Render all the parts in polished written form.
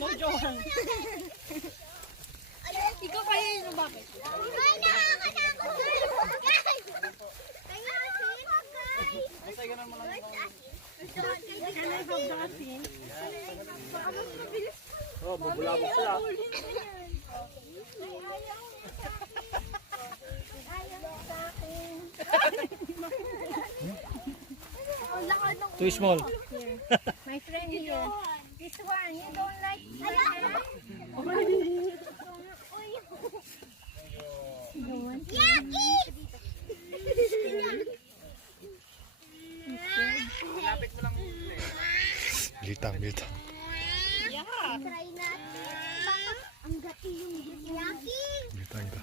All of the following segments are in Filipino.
Mojohan. Ikaw kaya yun bakit? Ay, nakakatakot! Basta ganun mo lang. Can I have the asin? Oh, bubulabog sila. Too small. My friend here. This one, you don't like Yaki! Lapit mo lang. Militang. Try natin. Ang gati yung Yaki! Militang ito.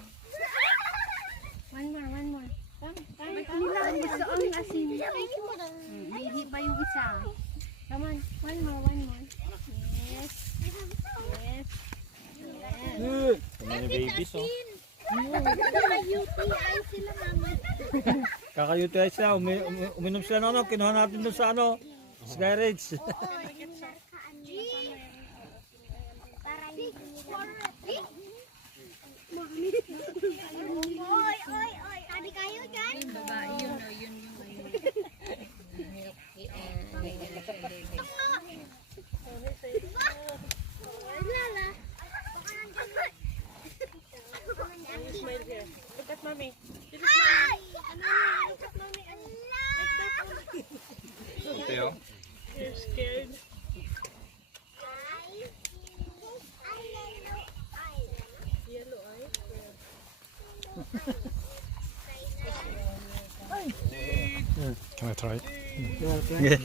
One more. Gusto ang asin. Hindi pa yung isa. Come on, one more. Yes. Mga babies, oh. Naka-UTI sila, mama. Kaka-UTI sila. Uminom sila ng ano. Kinuha natin dun sa ano. Sky Ridge. Oy. Sabi kayo dyan? Yung babae yun, no? Yun yung Lala. Look at mommy. Ay! Look at mommy. Ito yun. You're scared. Yellow eye. Can I try? Yeah.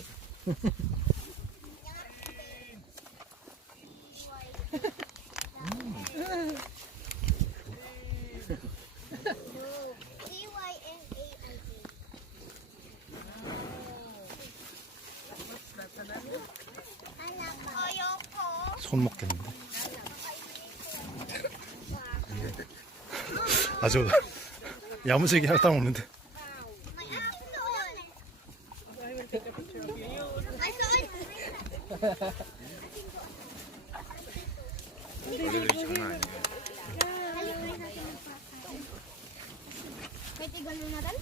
손 먹겠는데? 아주 야무지게 핥아 먹는데. 장난 아니야. Pwede ganun na rin?